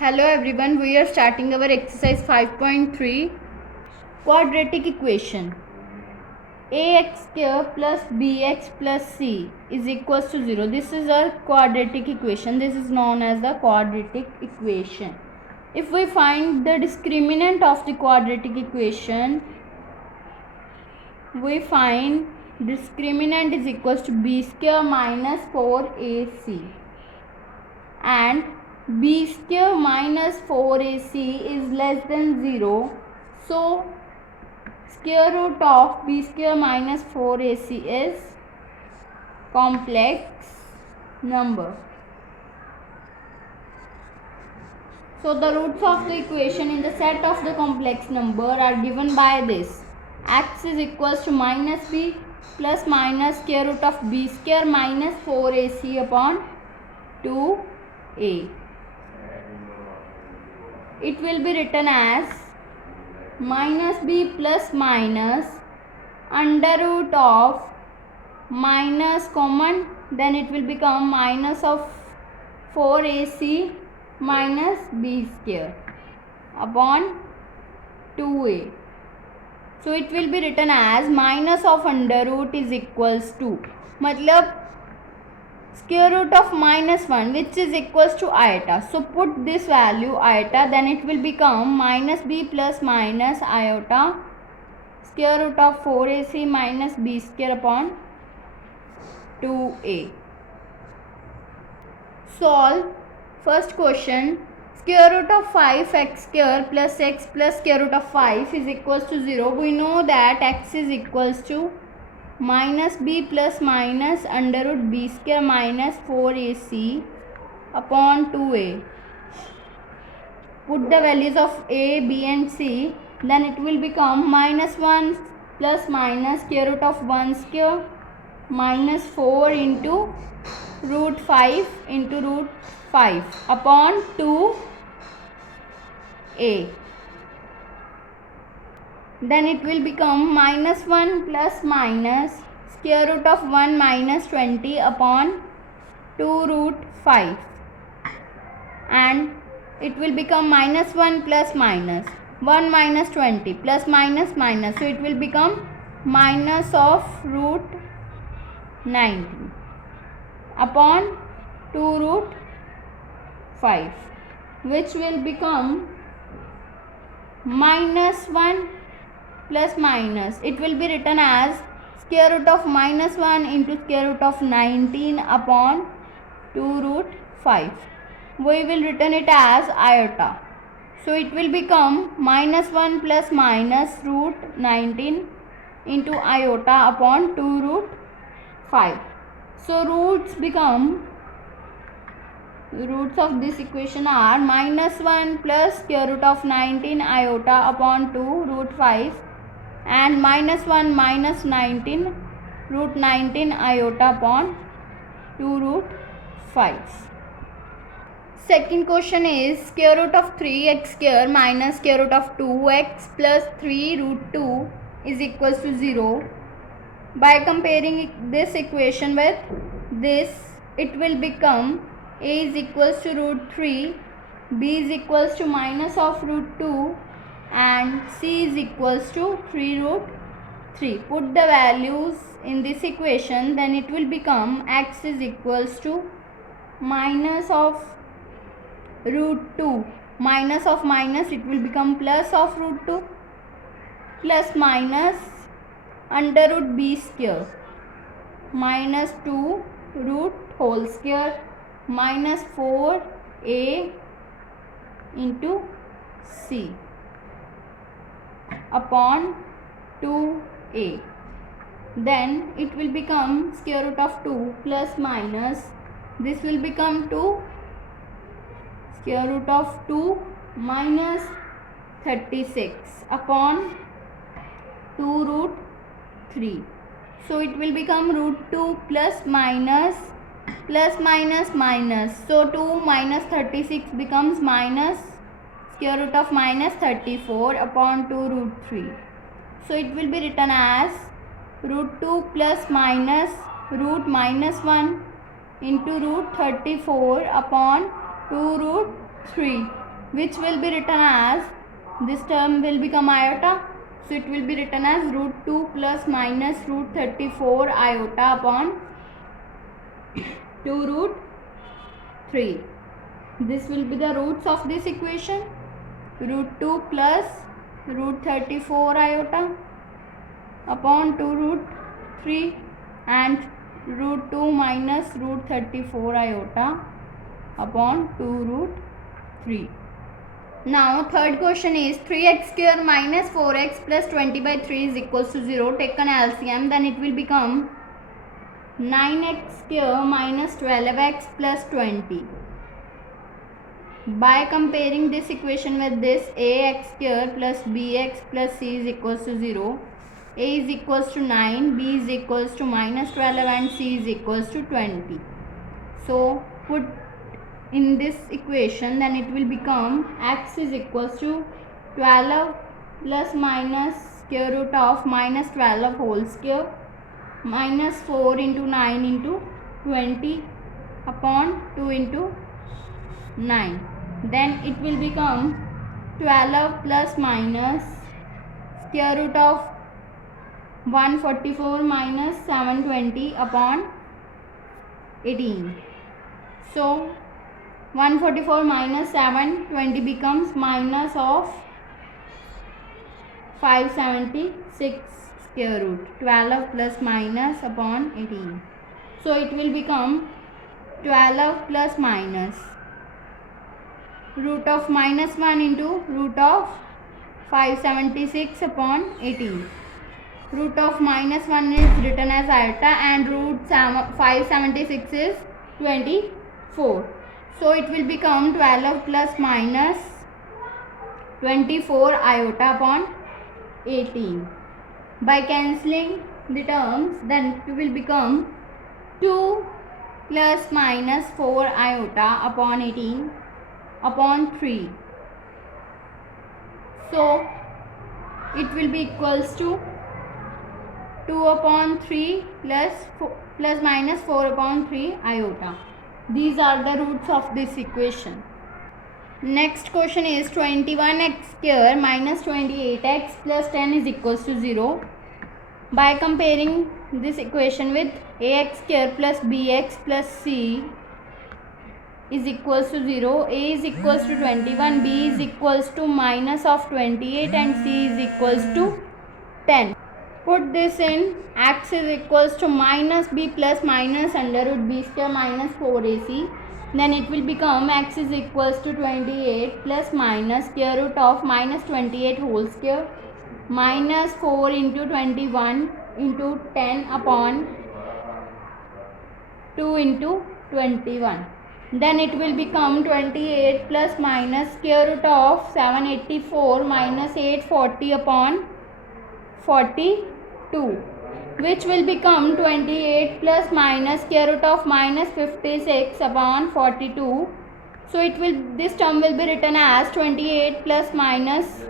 Hello everyone, we are starting our exercise 5.3 quadratic equation. Ax square plus bx plus c is equals to 0. This is our quadratic equation. This is known as the quadratic equation. If we find the discriminant of the quadratic equation, we find discriminant is equals to b square minus 4ac, and b square minus 4ac is less than 0. So square root of b square minus 4ac is complex number. So the roots of the equation in the set of the complex number are given by this: x is equals to minus b plus minus square root of b square minus 4ac upon 2a. It will be written as minus b plus minus under root of minus common, then it will become minus of 4ac minus b square upon 2a. So it will be written as minus of under root is equals to, matlab square root of minus 1, which is equals to iota. So put this value iota, then it will become minus b plus minus iota square root of 4ac minus b square upon 2a. Solve first question. Square root of 5x square plus x plus square root of 5 is equals to 0. We know that x is equals to minus b plus minus under root b square minus 4ac upon 2a. Put the values of a, b and c, then it will become minus 1 plus minus square root of 1 square minus 4 into root 5 into root 5 upon 2a. Then it will become minus 1 plus minus square root of 1 minus 20 upon 2 root 5, and it will become minus 1 plus minus 1 minus 20 plus minus minus, so it will become minus of root 19 upon 2 root 5, which will become minus 1 plus minus, it will be written as square root of minus 1 into square root of 19 upon 2 root 5. We will written it as iota. So it will become minus 1 plus minus root 19 into iota upon 2 root 5. So roots of this equation are minus 1 plus square root of 19 iota upon 2 root 5 and minus 1 minus 19 root 19 iota upon 2 root 5. Second question is square root of 3x square minus square root of 2x plus 3 root 2 is equals to 0. By comparing this equation with this, it will become a is equals to root 3, b is equals to minus of root 2 and c is equals to 3 root 3. Put the values in this equation, then it will become x is equals to minus of root 2 minus of minus, it will become plus of root 2 plus minus under root b square minus 2 root whole square minus 4a into c upon 2a. Then it will become square root of 2 plus minus, this will become 2 square root of 2 minus 36 upon 2 root 3. So it will become root 2 plus minus minus. So 2 minus 36 becomes minus square root of minus 34 upon 2 root 3. So it will be written as root 2 plus minus root minus 1 into root 34 upon 2 root 3 which will be written as, this term will become iota, so it will be written as root 2 plus minus root 34 iota upon 2 root 3. This will be the roots of this equation, root 2 plus root 34 iota upon 2 root 3 and root 2 minus root 34 iota upon 2 root 3. Now third question is 3x square minus 4x plus 20 by 3 is equals to 0. Take an LCM, then it will become 9x square minus 12x plus 20. By comparing this equation with this, ax square plus bx plus c is equals to 0. A is equals to 9, b is equals to minus 12 and c is equals to 20. So put in this equation, then it will become x is equals to 12 plus minus square root of minus 12 whole square minus 4 into 9 into 20 upon 2 into 9. Then it will become 12 plus minus square root of 144 minus 720 upon 18. So 144 minus 720 becomes minus of 576 square root, 12 plus minus upon 18. So it will become 12 plus minus root of minus 1 into root of 576 upon 18. Root of minus 1 is written as iota and root 576 is 24. So it will become 12 plus minus 24 iota upon 18. By cancelling the terms, then it will become 2 plus minus 4 iota upon 18 upon 3. So it will be equals to 2 upon 3 plus minus 4 upon 3 iota. These are the roots of this equation. Next question is 21x square minus 28x plus 10 is equals to 0. By comparing this equation with ax square plus bx plus c is equals to 0, a is equals to 21, b is equals to minus of 28 and c is equals to 10. Put this in, x is equals to minus b plus minus under root b square minus 4ac. Then it will become x is equals to 28 plus minus square root of minus 28 whole square minus 4 into 21 into 10 upon 2 into 21. Then it will become 28 plus minus square root of 784 minus 840 upon 42, which will become 28 plus minus square root of minus 56 upon 42. So it will, this term will be written as 28 plus minus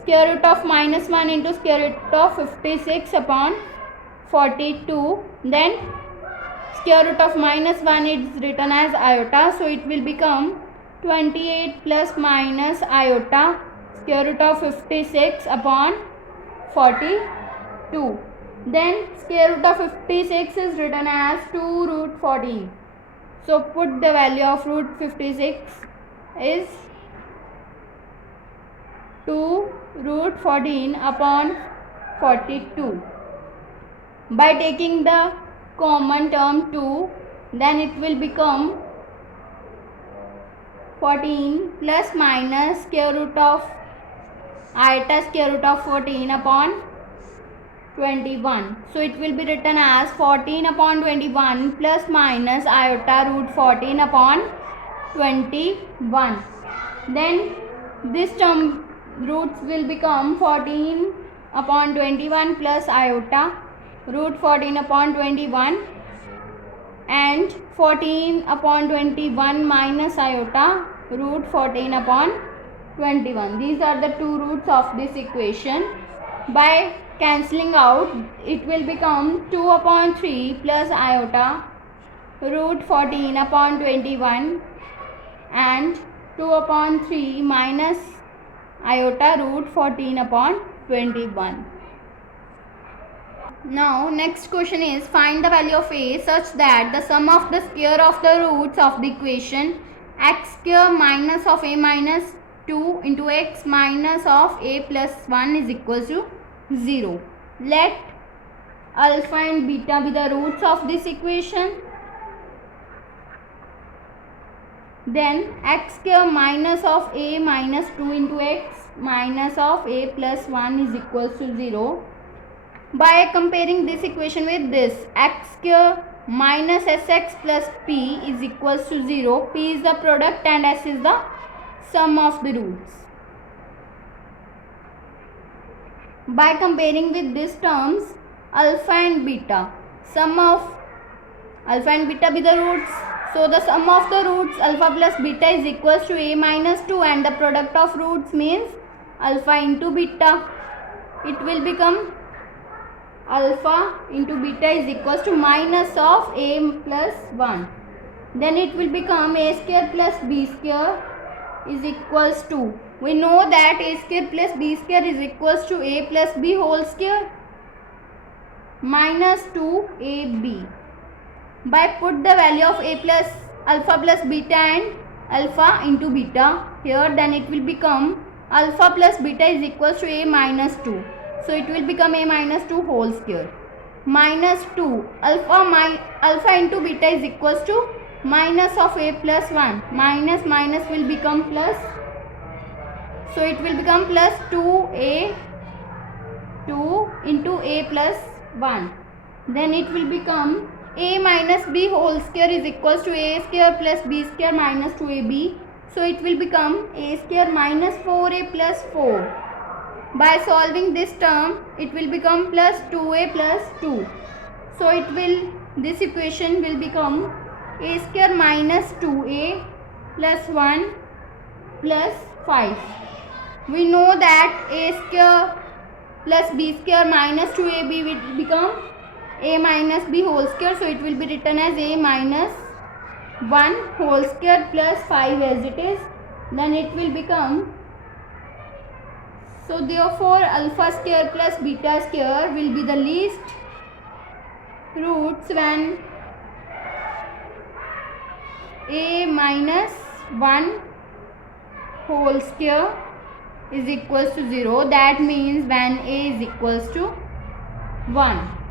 square root of minus 1 into square root of 56 upon 42. Then square root of minus 1 is written as iota, so it will become 28 plus minus iota square root of 56 upon 42. Then square root of 56 is written as 2 root 14. So put the value of root 56 is 2 root 14 upon 42. By taking the common term 2, then it will become 14 plus minus square root of iota square root of 14 upon 21. So it will be written as 14 upon 21 plus minus iota root 14 upon 21. Then this term roots will become 14 upon 21 plus iota root 14 upon 21 and 14 upon 21 minus iota root 14 upon 21. These are the two roots of this equation. By cancelling out, it will become 2 upon 3 plus iota root 14 upon 21 and 2 upon 3 minus iota root 14 upon 21. Now next question is find the value of a such that the sum of the square of the roots of the equation x square minus of a minus 2 into x minus of a plus 1 is equal to 0. Let alpha and beta be the roots of this equation. Then x square minus of a minus 2 into x minus of a plus 1 is equal to 0. By comparing this equation with this, x square minus sx plus p is equals to 0. P is the product and s is the sum of the roots. By comparing with these terms, alpha and beta, sum of alpha and beta be the roots. So the sum of the roots alpha plus beta is equals to a minus 2 and the product of roots means alpha into beta. It will become alpha into beta is equals to minus of a plus 1. Then it will become a square plus b square is equals to, we know that a square plus b square is equals to a plus b whole square minus 2ab. By put the value of a plus alpha plus beta and alpha into beta here, then it will become alpha plus beta is equals to a minus 2. So it will become a minus 2 whole square minus 2 alpha into beta is equals to minus of a plus 1 minus minus will become plus. So it will become plus 2a 2 into a plus 1. Then it will become a minus b whole square is equals to a square plus b square minus 2ab. So it will become a square minus 4a plus 4. By solving this term, it will become plus 2a plus 2. So this equation will become a square minus 2a plus 1 plus 5. We know that a square plus b square minus 2ab will become a minus b whole square. So it will be written as a minus 1 whole square plus 5 as it is. Then it will become, so therefore alpha square plus beta square will be the least roots when a minus 1 whole square is equals to 0. That means when a is equals to 1.